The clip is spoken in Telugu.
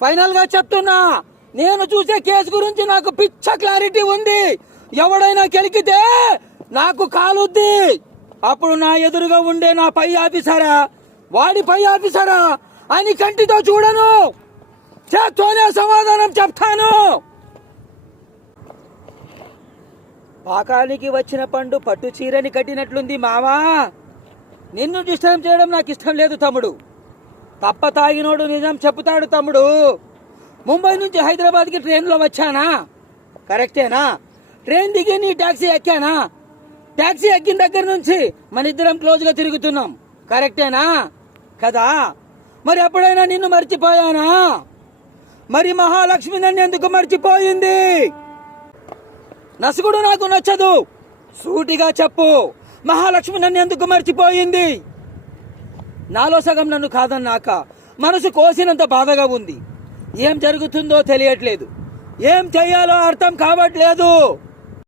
ఫైనల్ గా చెప్తున్నా, నేను చూసే కేసు గురించి నాకు పిచ్చ క్లారిటీ ఉంది. ఎవడైనా కెలికితే నాకు కాలుద్ది. అప్పుడు నా ఎదురుగా ఉండే నా పై ఆఫీసరా, వాడి పై ఆఫీసరా అని కంటితో చూడను, చేత్తోనే సమాధానం చెప్తాను. పాకానికి వచ్చిన పండు పట్టు చీరని కట్టినట్లుంది మావా. నిన్ను డిస్టర్బ్ చేయడం నాకు ఇష్టం లేదు తమ్ముడు. తప్ప తాగినోడు నిజం చెప్తాడు తమ్ముడు. ముంబై నుంచి హైదరాబాద్కి ట్రైన్లో వచ్చానా? కరెక్టేనా? ట్రైన్ దిగి నీ టాక్సీ ఎక్కానా? టాక్సీ ఎక్కిన దగ్గర నుంచి మన ఇద్దరం క్లోజ్గా తిరుగుతున్నాం. కరెక్టేనా కదా? మరి ఎప్పుడైనా నిన్ను మర్చిపోయానా? మరి మహాలక్ష్మి నన్ను ఎందుకు మర్చిపోయింది? నసుగుడు నాకు నచ్చదు. సూటిగా చెప్పు, మహాలక్ష్మి నన్ను ఎందుకు మర్చిపోయింది? నాలో సగం నన్ను కాదన్నాక మనసు కోసినంత బాధగా ఉంది. ఏం జరుగుతుందో తెలియట్లేదు, ఏం చెయ్యాలో అర్థం కావట్లేదు.